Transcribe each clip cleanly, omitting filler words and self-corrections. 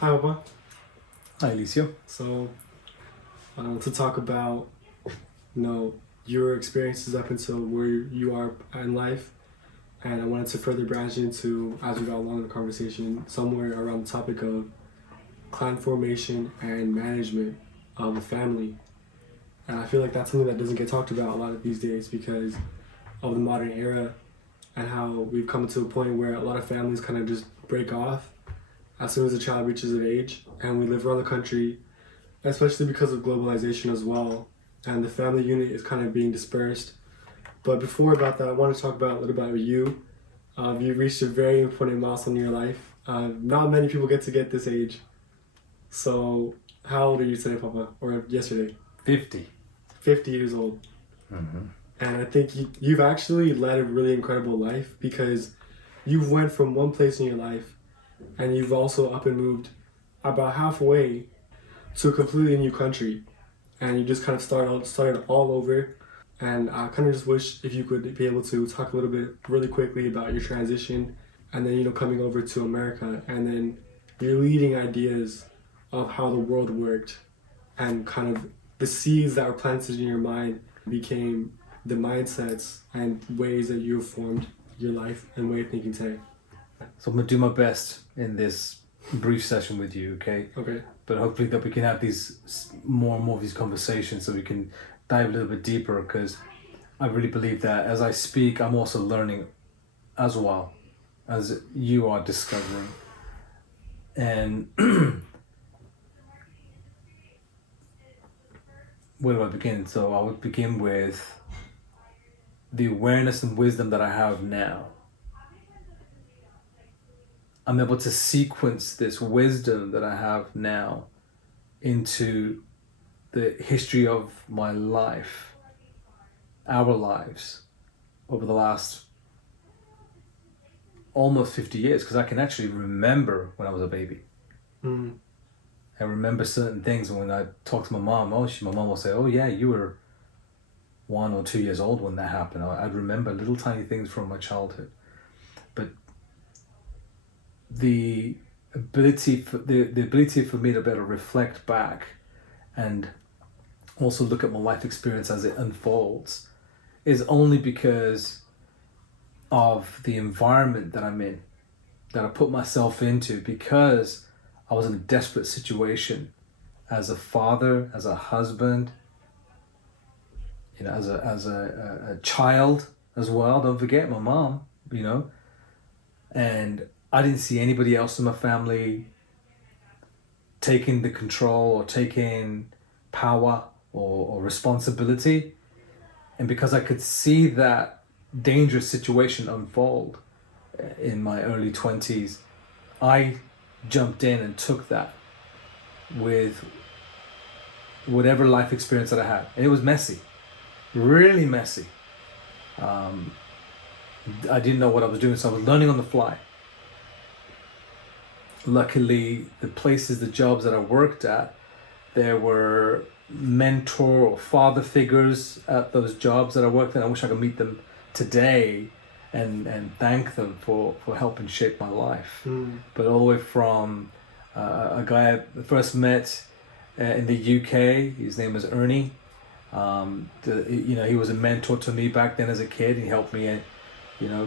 Hi, Opa. Hi, Alicia. So, to talk about, your experiences up until where you are in life, and I wanted to further branch into, as we go along in the conversation, somewhere around the topic of clan formation and management of a family. And I feel like that's something that doesn't get talked about a lot of these days because of the modern era and how we've come to a point where a lot of families kind of just break off as soon as a child reaches an age, and we live around the country, especially because of globalization as well, and the family unit is kind of being dispersed. But before about that, I want to talk about a little about you. You've reached a very important milestone in your life. Not many people get to get this age. So, how old are you today, Papa? Or yesterday? 50. 50 years old. Mm-hmm. And I think you've actually led a really incredible life because you've went from one place in your life and you've also up and moved about halfway to a completely new country, and you just kind of started all over. And I kind of just wish if you could be able to talk a little bit really quickly about your transition, and then coming over to America, and then your leading ideas of how the world worked, and kind of the seeds that were planted in your mind became the mindsets and ways that you have formed your life and way of thinking today. So I'm going to do my best in this brief session with you, okay? Okay. But hopefully that we can have these more and more of these conversations so we can dive a little bit deeper, because I really believe that as I speak, I'm also learning as well as you are discovering. And where do I begin? So I would begin with the awareness and wisdom that I have now. I'm able to sequence this wisdom that I have now into the history of my life, our lives, over the last almost 50 years, because I can actually remember when I was a baby. Mm. I remember certain things, and when I talk to my mom, my mom will say, oh yeah, you were 1 or 2 years old when that happened. I'd remember little tiny things from my childhood. But the ability for me to better reflect back and also look at my life experience as it unfolds is only because of the environment that I'm in, that I put myself into, because I was in a desperate situation as a father, as a husband, as a child as well. Don't forget my mom, and I didn't see anybody else in my family taking the control or taking power or responsibility. And because I could see that dangerous situation unfold in my early 20s, I jumped in and took that with whatever life experience that I had. And it was messy, really messy. I didn't know what I was doing, so I was learning on the fly. Luckily, the jobs that I worked at, there were mentor or father figures at those jobs that I worked in. I wish I could meet them today and thank them for helping shape my life. Mm. But all the way from a guy I first met in the UK, his name was Ernie. He was a mentor to me back then as a kid. He helped me,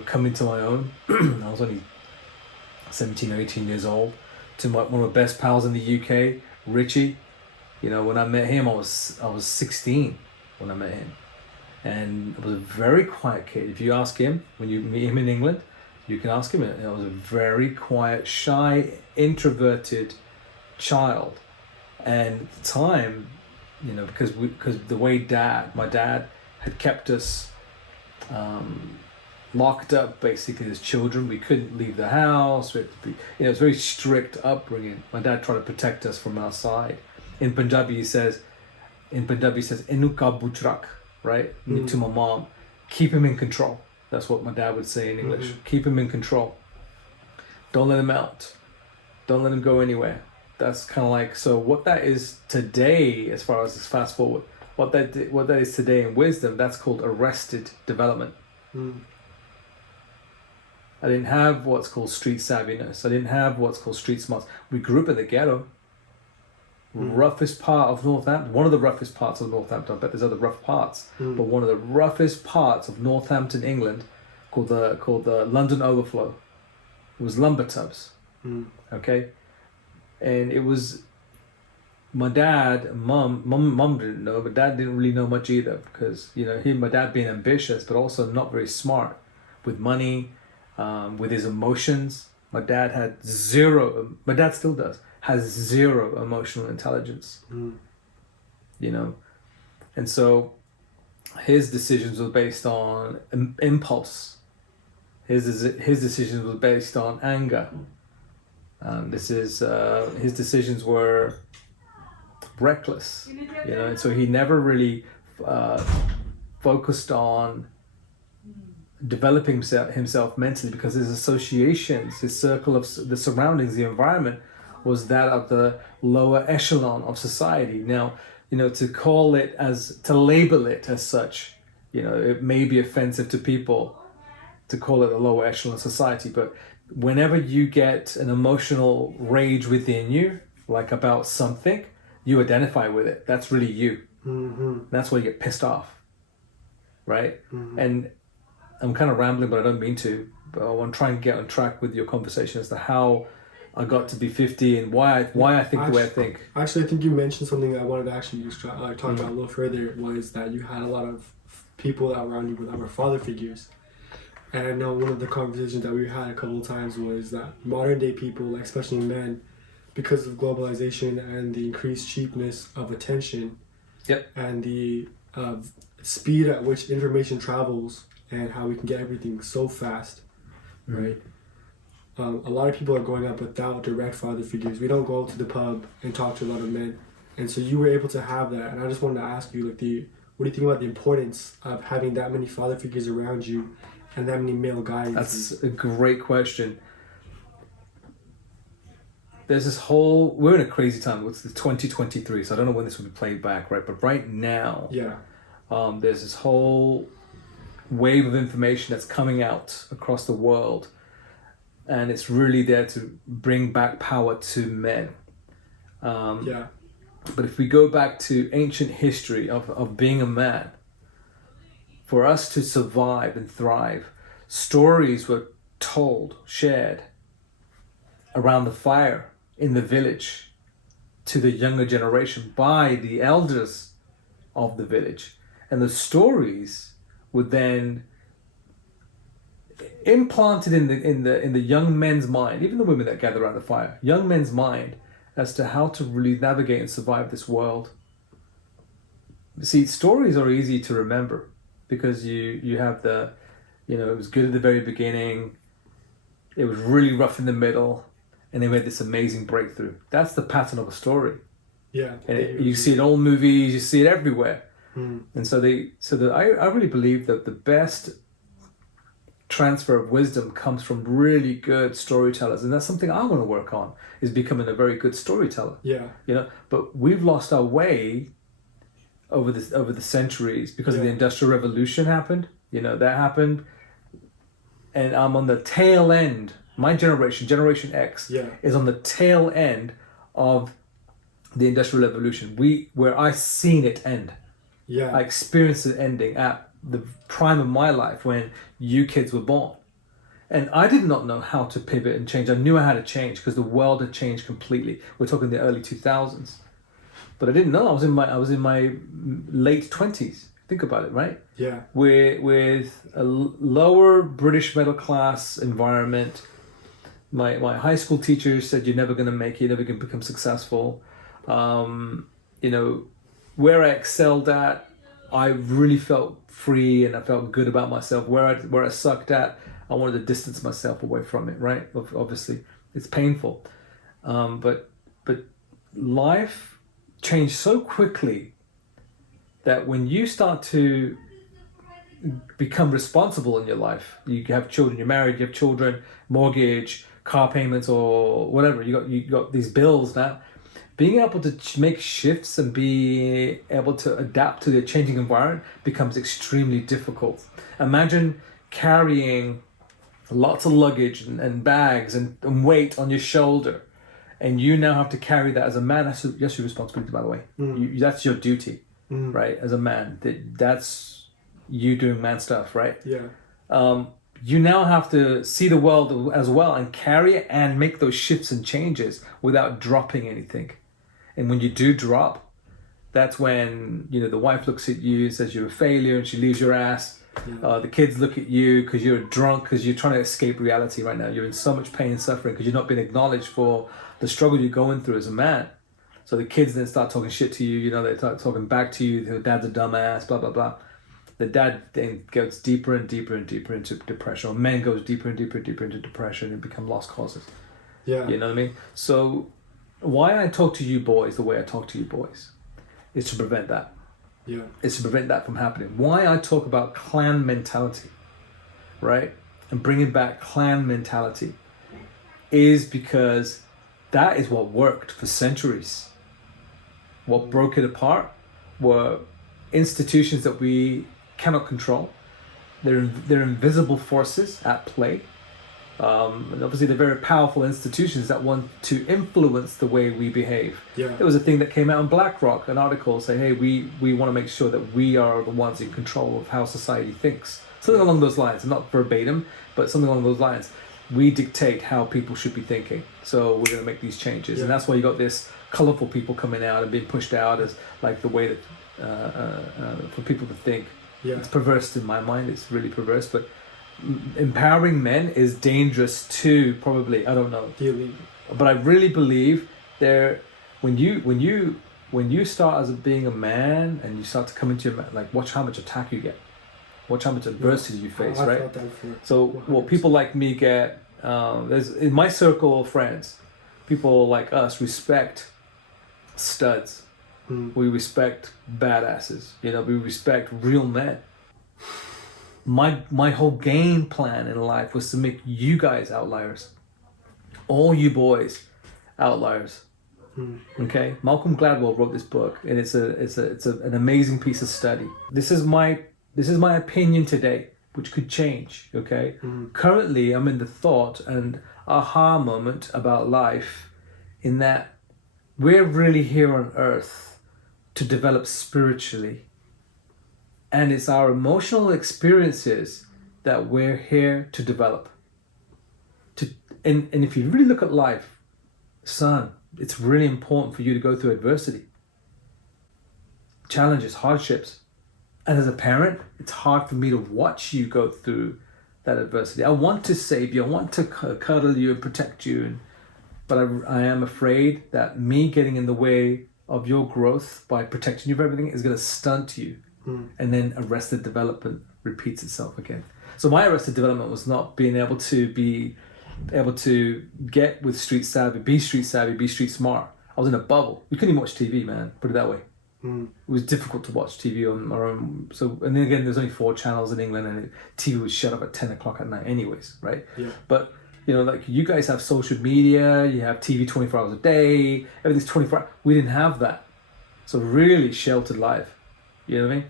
come into my own. I was only 17 or 18 years old. To one of my best pals in the UK, Richie. When I met him, I was 16 when I met him. And I was a very quiet kid. If you ask him, when you meet him in England, you can ask him. I was a very quiet, shy, introverted child. And at the time, because the way my dad had kept us locked up basically as children. We couldn't leave the house. We had to be, it was a very strict upbringing. My dad tried to protect us from outside. In Punjabi, he says, "Inu ka butrak," right? Mm. To my mom, keep him in control. That's what my dad would say in English. Mm-hmm. Keep him in control. Don't let him out. Don't let him go anywhere. That's kind of like, so what that is today, as far as this fast forward, what that is today in wisdom, that's called arrested development. Mm. I didn't have what's called street savviness. I didn't have what's called street smarts. We grew up in the ghetto. Roughest part of Northampton, one of the roughest parts of Northampton. I bet there's other rough parts, but one of the roughest parts of Northampton, England, called the London Overflow. It was lumber tubs, okay, and it was my dad and mum didn't know, but dad didn't really know much either, because my dad being ambitious but also not very smart with money, with his emotions. My dad had zero. My dad still has zero emotional intelligence, and so his decisions were based on impulse. His decisions were based on anger. His decisions were reckless, and so he never really focused on developing himself mentally, because his associations, his circle of the surroundings, the environment was that of the lower echelon of society. Now, to label it as such, it may be offensive to people to call it a lower echelon society, but whenever you get an emotional rage within you, like about something, you identify with it. That's really you. That's why you get pissed off, right? And I'm kind of rambling, but I don't mean to. But I want to try and get on track with your conversation as to how I got to be 50 and why I think the way I think. Actually, I think you mentioned something I wanted to actually talk about a little further, was that you had a lot of people that were around you that were father figures. And I know one of the conversations that we had a couple of times was that modern day people, like especially men, because of globalization and the increased cheapness of attention, and the speed at which information travels and how we can get everything so fast, right? A lot of people are growing up without direct father figures. We don't go to the pub and talk to a lot of men, and so you were able to have that. And I just wanted to ask you, what do you think about the importance of having that many father figures around you and that many male guides? That's a great question. There's this we're in a crazy time. It's the 2023, so I don't know when this will be played back, right? But right now, there's this whole wave of information that's coming out across the world, and it's really there to bring back power to men. But if we go back to ancient history of being a man, for us to survive and thrive, stories were told, shared around the fire in the village to the younger generation by the elders of the village. And the stories were then implanted in the young men's mind, even the women that gather around the fire, young men's mind, as to how to really navigate and survive this world. See, stories are easy to remember because you have it was good at the very beginning, it was really rough in the middle, and they made this amazing breakthrough. That's the pattern of a story. Yeah. And you see it in old movies, you see it everywhere. And so I really believe that the best transfer of wisdom comes from really good storytellers, and that's something I want to work on, is becoming a very good storyteller. But we've lost our way over the centuries because of the Industrial Revolution happened. That happened, and I'm on the tail end. My generation X, is on the tail end of the Industrial Revolution. Where I seen it end. I experienced it ending at the prime of my life when you kids were born. And I did not know how to pivot and change. I knew I had to change because the world had changed completely. We're talking the early 2000s. But I didn't know. I was in my late 20s. Think about it, right? With a lower British middle class environment. My high school teachers said, you're never going to make it, you're never going to become successful. Where I excelled at, I really felt free and I felt good about myself. Where I sucked at, I wanted to distance myself away from it, right? Obviously, it's painful. But life changed so quickly that when you start to become responsible in your life, you have children, you're married, you have children, mortgage, car payments, or whatever, you got these bills now. Being able to make shifts and be able to adapt to the changing environment becomes extremely difficult. Imagine carrying lots of luggage and bags and weight on your shoulder, and you now have to carry that as a man. That's your responsibility, by the way. That's your duty, right? As a man, that's you doing man stuff, right? Yeah. You now have to see the world as well and carry it and make those shifts and changes without dropping anything. And when you do drop, that's when, you know, the wife looks at you, says you're a failure, and she leaves your ass. The kids look at you because you're drunk, because you're trying to escape reality right now. You're in so much pain and suffering because you're not being acknowledged for the struggle you're going through as a man. So the kids then start talking shit to you, you know, they start talking back to you, their dad's a dumbass, blah, blah, blah. The dad then goes deeper and deeper and deeper into depression, or men goes deeper and deeper and deeper into depression and become lost causes. Yeah. You know what I mean? So why I talk to you boys the way I talk to you boys is to prevent that. Yeah. It's to prevent that from happening. Why I talk about clan mentality, right? And bringing back clan mentality is because that is what worked for centuries. What broke it apart were institutions that we cannot control. They're invisible forces at play. And obviously they're very powerful institutions that want to influence the way we behave. Yeah. There was a thing that came out in BlackRock, an article saying, hey, we want to make sure that we are the ones in control of how society thinks. Something along those lines, not verbatim, but something along those lines. We dictate how people should be thinking. So we're going to make these changes. Yeah. And that's why you got this colorful people coming out and being pushed out as like the way that for people to think. Yeah. It's perverse in my mind. It's really perverse, but empowering men is dangerous too, probably. I don't know. But I really believe when you start as being a man and you start to come into your, like, watch how much attack you get, watch how much adversity you face, I've right? felt that before. So what people like me get, there's in my circle of friends, people like us respect studs. We respect badasses. You know, we respect real men. My whole game plan in life was to make you guys outliers, all you boys outliers. Okay, Malcolm Gladwell wrote this book, and it's an amazing piece of study. This is my opinion today, which could change. Okay, currently I'm in the thought and aha moment about life, in that we're really here on earth to develop spiritually. And it's our emotional experiences that we're here to develop. And if you really look at life, son, it's really important for you to go through adversity, challenges, hardships. And as a parent, it's hard for me to watch you go through that adversity. I want to save you, I want to cuddle you and protect you, but I am afraid that me getting in the way of your growth by protecting you from everything is going to stunt you. And then arrested development repeats itself again. So my arrested development was not being able to get with street savvy, be street smart. I was in a bubble. We couldn't even watch TV, man. Put it that way. It was difficult to watch TV on our own. So, and then again, there's only 4 channels in England, and TV was shut up at 10 o'clock at night anyways, right? Yeah. But, you know, like, you guys have social media, you have TV 24 hours a day, everything's 24 hours. We didn't have that. So really sheltered life. You know what I mean?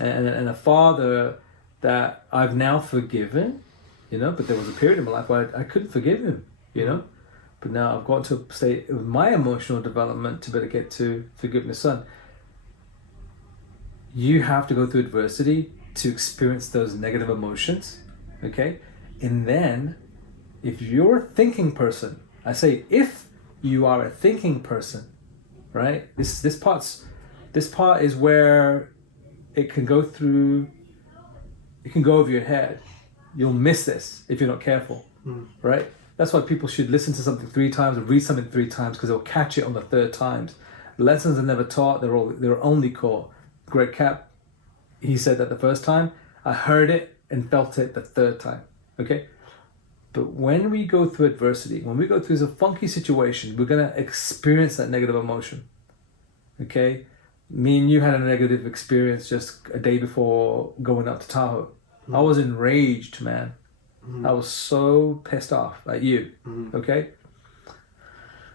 And a father that I've now forgiven, you know, but there was a period in my life where I couldn't forgive him, you know. But now I've got to a state of my emotional development to better get to forgiveness. Son, you have to go through adversity to experience those negative emotions, okay? And then, if you're a thinking person, I say if you are a thinking person, right? This part is where it can go over your head. You'll miss this if you're not careful, right? That's why people should listen to something 3 times or read something 3 times, because they'll catch it on the 3rd times. Lessons are never taught, they're only caught. Greg Cap, he said that the first time. I heard it and felt it the 3rd time, okay? But when we go through adversity, when we go through a funky situation, we're going to experience that negative emotion, okay? Me and you had a negative experience just a day before going up to Tahoe. I was enraged, man. I was so pissed off at you, okay?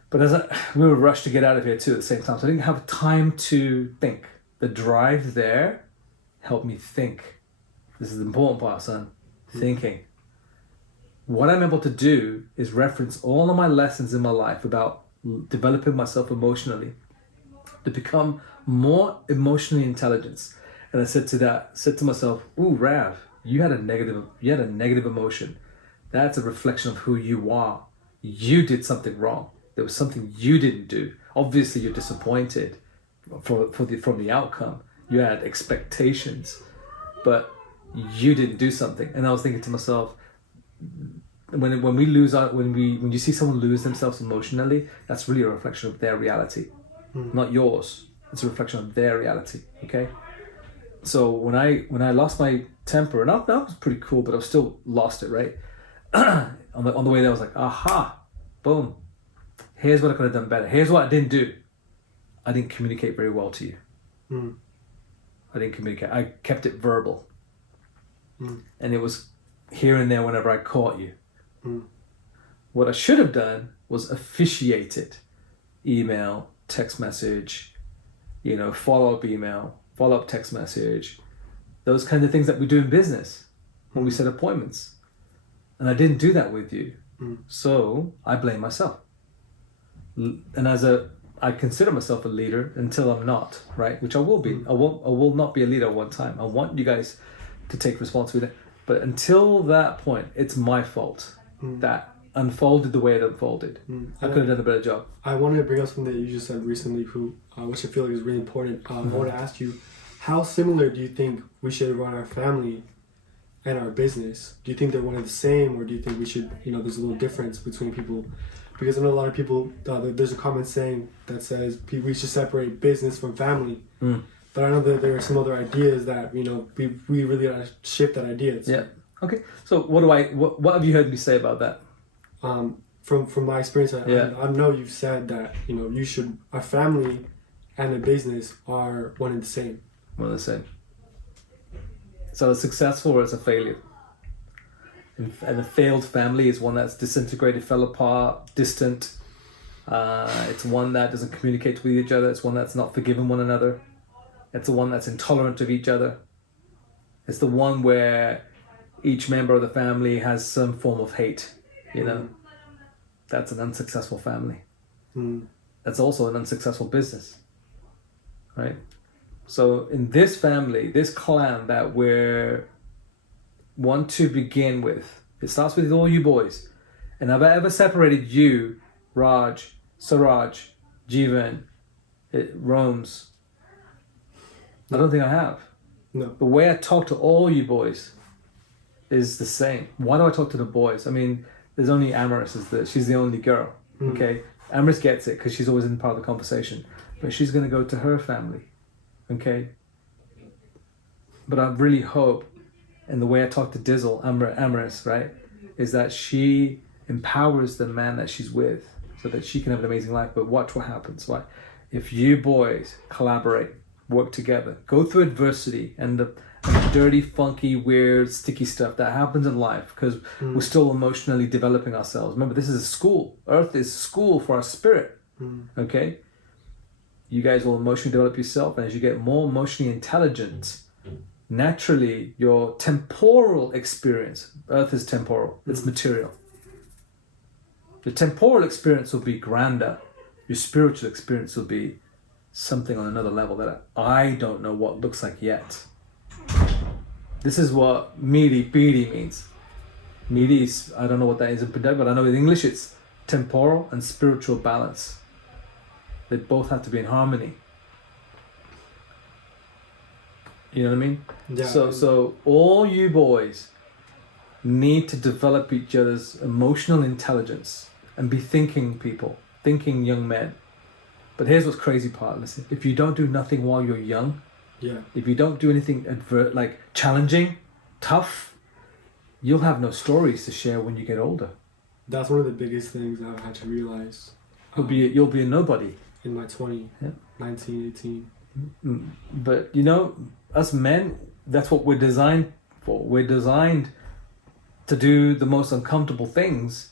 But we were rushed to get out of here too at the same time, so I didn't have time to think. The drive there helped me think. This is the important part, son. Thinking. what I'm able to do is reference all of my lessons in my life about developing myself emotionally to become more emotionally intelligent. And I said to myself, "Ooh, Rav, you had a negative emotion. That's a reflection of who you are. You did something wrong. There was something you didn't do. Obviously, you're disappointed from the outcome. You had expectations, but you didn't do something." And I was thinking to myself, when you see someone lose themselves emotionally, that's really a reflection of their reality, not yours. It's a reflection of their reality. Okay. So when I lost my temper, and that was pretty cool, but I still lost it, right? on the way there, I was like, aha, boom. Here's what I could have done better. Here's what I didn't do. I didn't communicate very well to you. I didn't communicate. I kept it verbal. And it was here and there whenever I caught you. What I should have done was officiate it. Email, text message, follow-up email, follow-up text message, those kind of things that we do in business when we set appointments. And I didn't do that with you. So I blame myself. And I consider myself a leader until I'm not, right? Which I will be. I will not be a leader at one time. I want you guys to take responsibility. But until that point, it's my fault that unfolded the way it unfolded. I could have done a better job. I want to bring up something that you just said recently, which I feel like is really important. I want to ask you, how similar do you think we should run our family and our business? Do you think they're one and the same, or do you think we should, there's a little difference between people? Because I know a lot of people, there's a common saying that says we should separate business from family. But I know that there are some other ideas that, we really got to shift that idea. Yeah. Okay. So what have you heard me say about that? From my experience, I know you've said that, our family and the business are one and the same. One and the same. So a successful or it's a failure. And a failed family is one that's disintegrated, fell apart, distant. It's one that doesn't communicate with each other. It's one that's not forgiven one another. It's the one that's intolerant of each other. It's the one where each member of the family has some form of hate, That's an unsuccessful family. That's also an unsuccessful business, right? So in this family, this clan that we want to begin with, it starts with all you boys. And have I ever separated you, Raj, Saraj, Jivan, Rome's? I don't think I have. No. The way I talk to all you boys is the same. Why do I talk to the boys? I mean, there's only Amaris, she's the only girl, okay? Amaris gets it because she's always in part of the conversation. But she's going to go to her family, okay? But I really hope, and the way I talk to Dizzle, Amaris, right, is that she empowers the man that she's with so that she can have an amazing life. But watch what happens, right? If you boys collaborate, work together, go through adversity and the dirty, funky, weird, sticky stuff that happens in life because we're still emotionally developing ourselves. Remember, this is a school. Earth is school for our spirit. Okay? You guys will emotionally develop yourself, and as you get more emotionally intelligent, naturally your temporal experience, Earth is temporal, it's material. The temporal experience will be grander. Your spiritual experience will be something on another level that I don't know what looks like yet. This is what meaty beady means. Meaty is, I don't know what that is in Punjabi, but I know in English it's temporal and spiritual balance. They both have to be in harmony. You know what I mean? Yeah. So all you boys need to develop each other's emotional intelligence and be thinking people, thinking young men. But here's what's crazy part, listen. If you don't do nothing while you're young, if you don't do anything like challenging, tough, you'll have no stories to share when you get older. That's one of the biggest things I've had to realize. You'll be a nobody. In my 19, 18. But us men, that's what we're designed for. We're designed to do the most uncomfortable things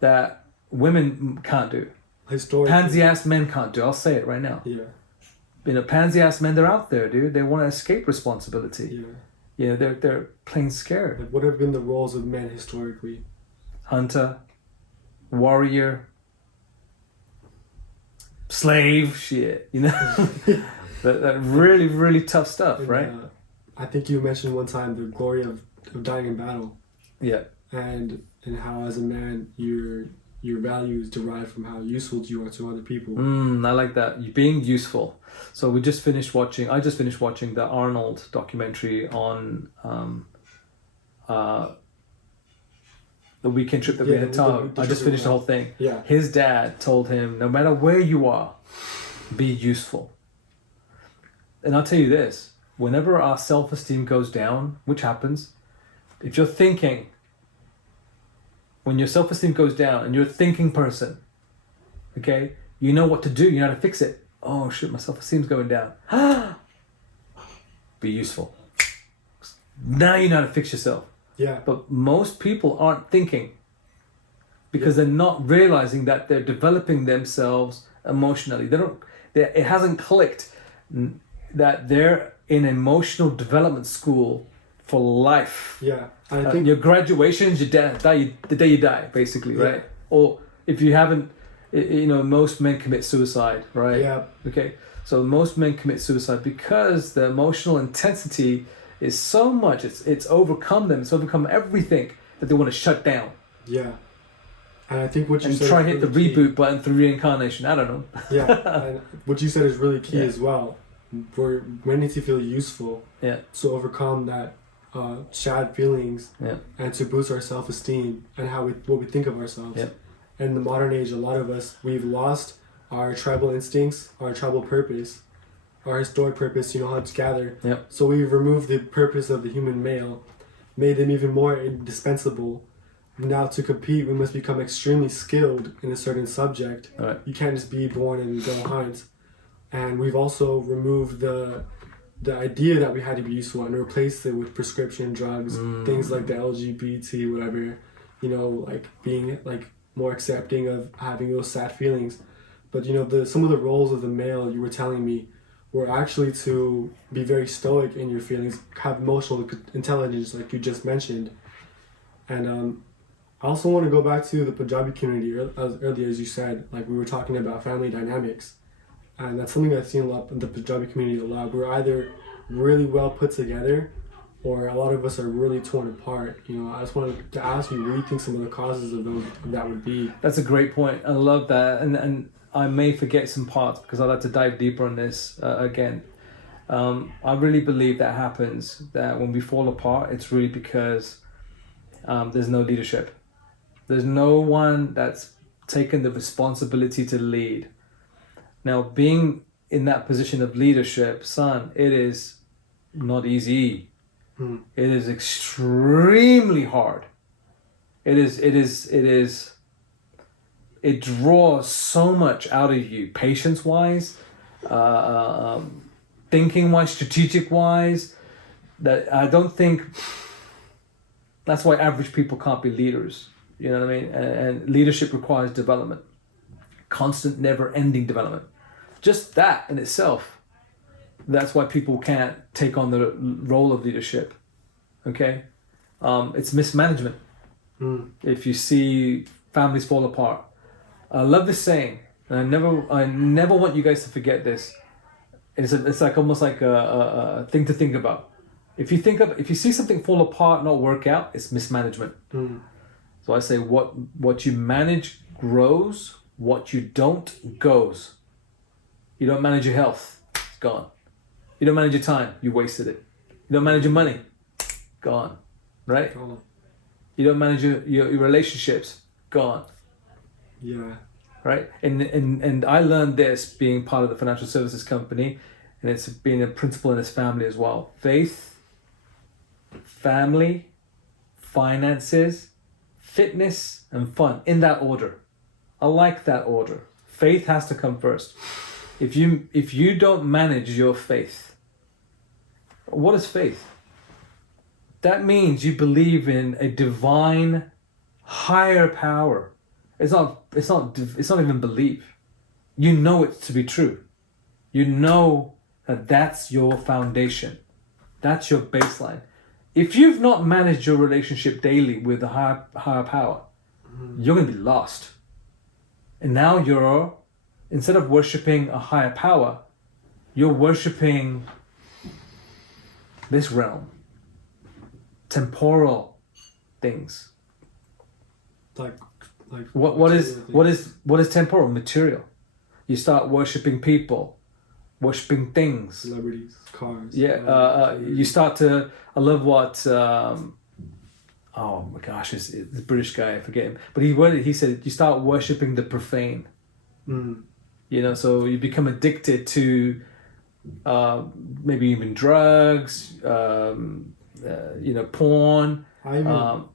that women can't do. Pansy ass men can't do. I'll say it right now. Pansy ass men, they're out there, dude. They want to escape responsibility. You know, they're plain scared. Like, what have been the roles of men historically? Hunter, warrior, slave, shit. You know, that really, really tough stuff, And, right? I think you mentioned one time the glory of dying in battle, Yeah. and how as a man your values derive from how useful you are to other people. I like that. You being useful. So I just finished watching the Arnold documentary on the weekend trip that we had to Tahoe. I just finished the whole thing. Yeah. His dad told him, no matter where you are, be useful. And I'll tell you this, whenever our self-esteem goes down, which happens, if you're thinking, when your self-esteem goes down and you're a thinking person, okay, you know what to do, you know how to fix it. Oh shit, my self-esteem's going down. Be useful. Now you know how to fix yourself. Yeah. But most people aren't thinking because they're not realizing that they're developing themselves emotionally. It hasn't clicked that they're in emotional development school for life. Yeah. I think Your graduation's the day you die, basically, right? Or if you haven't, you know, most men commit suicide, right? Yeah. Okay, so most men commit suicide because the emotional intensity is so much. It's overcome them. It's overcome everything that they want to shut down. Yeah. And I think what you And said try is and hit the really key. reboot button through reincarnation. I don't know. Yeah. And what you said is really key Yeah. as well. For men need to feel useful. Yeah. To overcome that sad feelings. Yeah. And to boost our self-esteem and what we think of ourselves. Yeah. And in the modern age, a lot of us, we've lost our tribal instincts, our tribal purpose, our historic purpose, you know, how to gather. Yeah. So we've removed the purpose of the human male, made them even more indispensable. Now to compete, we must become extremely skilled in a certain subject. Right. You can't just be born and go hunt. And we've also removed the idea that we had to be useful and replaced it with prescription drugs, things like the LGBT, whatever, you know, like being like more accepting of having those sad feelings. But you know, some of the roles of the male you were telling me were actually to be very stoic in your feelings, have emotional intelligence like you just mentioned. And I also want to go back to the Punjabi community earlier, as you said, like we were talking about family dynamics. And that's something I've seen a lot in the Punjabi community a lot. We're either really well put together or a lot of us are really torn apart. You know, I just wanted to ask you, what do you think some of the causes of that would be? That's a great point. I love that. And I may forget some parts because I'd like to dive deeper on this again. I really believe that happens, that when we fall apart, it's really because there's no leadership. There's no one that's taken the responsibility to lead. Now, being in that position of leadership, son, it is not easy. It is extremely hard. It draws so much out of you, patience-wise, thinking-wise, strategic-wise, that I don't think. That's why average people can't be leaders. You know what I mean? And leadership requires development, constant, never-ending development. Just that in itself, that's why people can't take on the role of leadership. Okay? It's mismanagement. If you see families fall apart. I love this saying, and I never want you guys to forget this. It's like almost like a thing to think about. If you see something fall apart, not work out, it's mismanagement. So I say what you manage grows, what you don't goes. You don't manage your health, it's gone. You don't manage your time, you wasted it. You don't manage your money, gone. Right? Oh, You don't manage your relationships, gone. yeah. Right? And I learned this being part of the financial services company, and it's being a principal in his family as well. Faith, family, finances, fitness, and fun, in that order. I like that order. Faith has to come first. If you don't manage your faith, what is faith? That means you believe in a divine, higher power. It's not even belief. You know it to be true. You know that that's your foundation. That's your baseline. If you've not managed your relationship daily with the higher power, you're going to be lost. And now instead of worshiping a higher power, you're worshiping this realm, temporal things. Like What is temporal? Material. You start worshiping people, worshiping things, celebrities, cars. Yeah, you start to. I love what. Oh my gosh, it's the British guy. I forget him, but he said you start worshiping the profane. You know, so you become addicted to maybe even drugs, porn,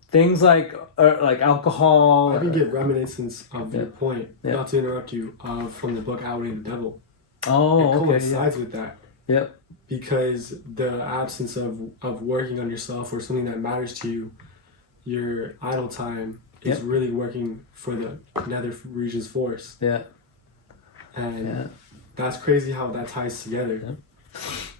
things like alcohol. I even get reminiscence of your point, Yeah. not to interrupt you, from the book Outwitting the Devil. Oh, it okay. coincides with that. Yep. Because the absence of working on yourself or something that matters to you, your idle time is really working for the nether region's force. Yeah. And that's crazy how that ties together. Yeah.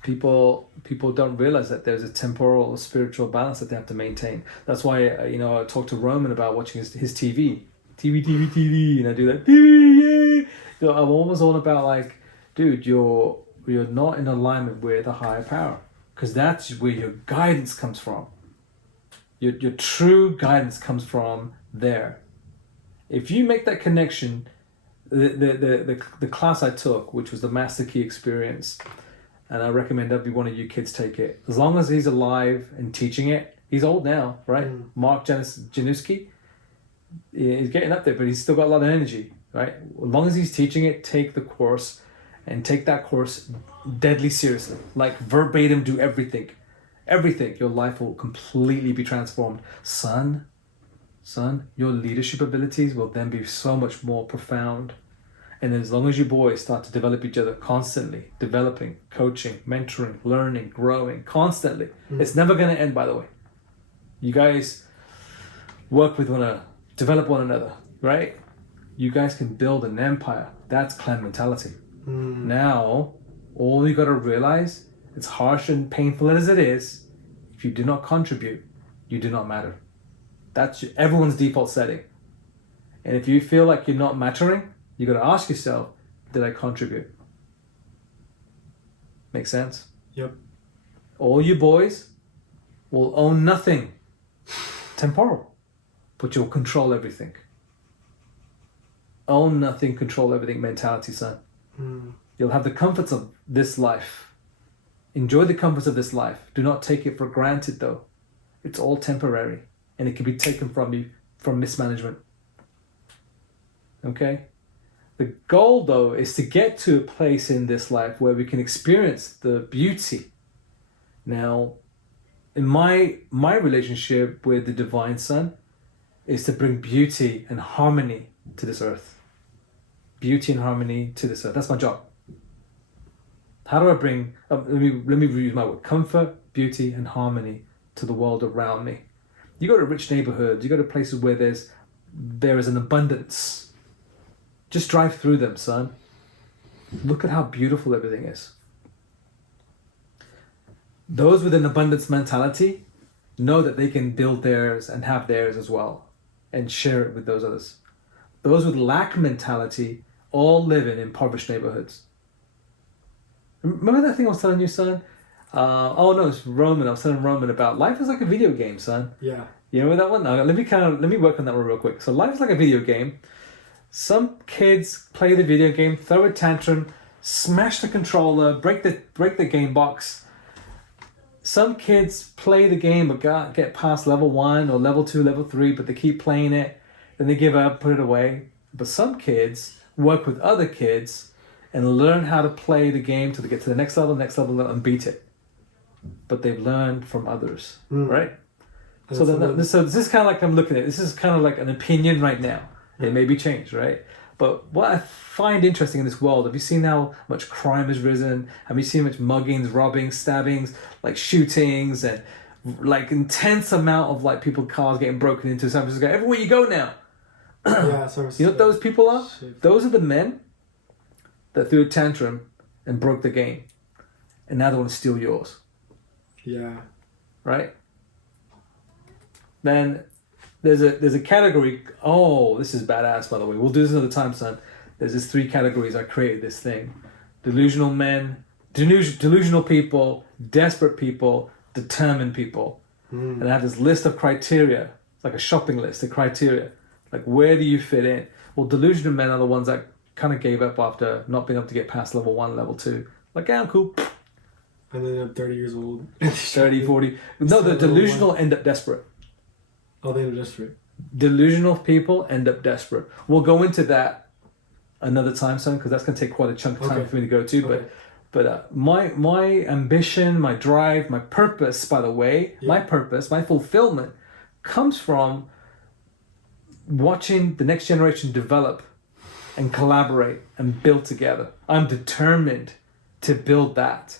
People don't realize that there's a temporal spiritual balance that they have to maintain. That's why I talked to Roman about watching his TV, and I do that TV. Yeah. I'm almost all about like, dude, you're not in alignment with a higher power, because that's where your guidance comes from. Your true guidance comes from there. If you make that connection, the class I took, which was the Master Key Experience, and I recommend every one of you kids take it. As long as he's alive and teaching it, he's old now, right? Mark Januski, he's getting up there, but he's still got a lot of energy, right? As long as he's teaching it, take the course, and take that course deadly seriously. Like verbatim, do everything. Everything. Your life will completely be transformed. Son, your leadership abilities will then be so much more profound. And as long as you boys start to develop each other constantly, developing, coaching, mentoring, learning, growing, constantly. It's never going to end, by the way. You guys work with one another, develop one another, right? You guys can build an empire. That's clan mentality. Now, all you got to realize, as harsh and painful as it is, if you do not contribute, you do not matter. That's everyone's default setting. And if you feel like you're not mattering, you got to ask yourself, did I contribute? Make sense? Yep. All you boys will own nothing temporal, but you'll control everything. Own nothing, control everything mentality, son. You'll have the comforts of this life. Enjoy the comforts of this life. Do not take it for granted, though. It's all temporary, and it can be taken from you from mismanagement. Okay? The goal, though, is to get to a place in this life where we can experience the beauty. Now, in my relationship with the Divine Son is to bring beauty and harmony to this earth. Beauty and harmony to this earth. That's my job. How do I bring, let me use my word, comfort, beauty, and harmony to the world around me? You go to rich neighborhoods, you go to places where there is an abundance. Just drive through them, son. Look at how beautiful everything is. Those with an abundance mentality know that they can build theirs and have theirs as well and share it with those others. Those with lack mentality all live in impoverished neighborhoods. Remember that thing I was telling you, son? It's Roman. I was telling Roman about life is like a video game, son. Yeah. You remember that one? Now, let me work on that one real quick. So life is like a video game. Some kids play the video game, throw a tantrum, smash the controller, break the game box. Some kids play the game but get past level 1 or level 2, level 3, but they keep playing it, then they give up, put it away. But some kids work with other kids and learn how to play the game till they get to the next level, and beat it. But they've learned from others, right? So this is kind of like I'm looking at it. This is kind of like an opinion right now. It may be changed, right? But what I find interesting in this world, have you seen how much crime has risen? Have you seen much muggings, robbings, stabbings, like shootings, and like intense amount of like people, cars getting broken into San Francisco? Everywhere you go now. Yeah, you know what those people are? Those are the men that threw a tantrum and broke the game. And now they want to steal yours. Yeah. Right? then there's a category. Oh, this is badass, by the way. We'll do this another time, son. There's this 3 categories. I created this thing: delusional men, delusional people, desperate people, determined people. And I have this list of criteria. It's like a shopping list, of criteria. Like, where do you fit in? Well, delusional men are the ones that kind of gave up after not being able to get past level 1, level 2. Like, yeah, I'm cool. And then I'm 30 years old. 30, 40. No, the delusional end up desperate. Oh, they end up desperate. Delusional people end up desperate. We'll go into that another time, son, because that's going to take quite a chunk of time for me to go to. Okay. But my ambition, my drive, my purpose, by the way, my purpose, my fulfillment comes from watching the next generation develop and collaborate and build together. I'm determined to build that.